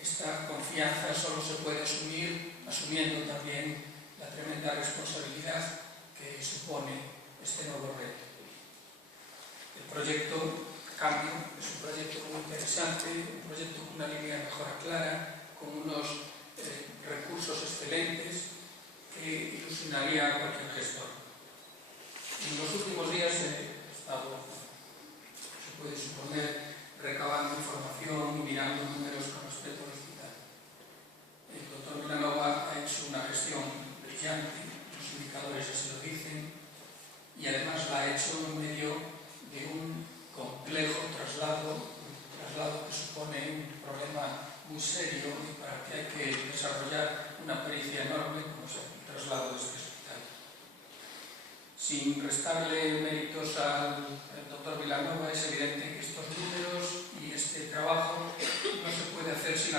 Esta confianza solo se puede asumir asumiendo también la tremenda responsabilidad que supone este nuevo reto. El proyecto Cambio es un proyecto muy interesante, un proyecto con una línea de mejora clara, con unos recursos excelentes que ilusionaría a cualquier gestor. En los últimos días he estado, se puede suponer, recabando información y mirando números con respecto al hospital. El doctor Vilanova ha hecho una gestión brillante, los indicadores así lo dicen, y además la ha hecho en medio de un complejo traslado que supone un problema muy serio y para que hay que desarrollar una pericia enorme como es el traslado de este hospital. Sin restarle méritos al doctor Vilanova, es evidente que estos números y este trabajo no se puede hacer sin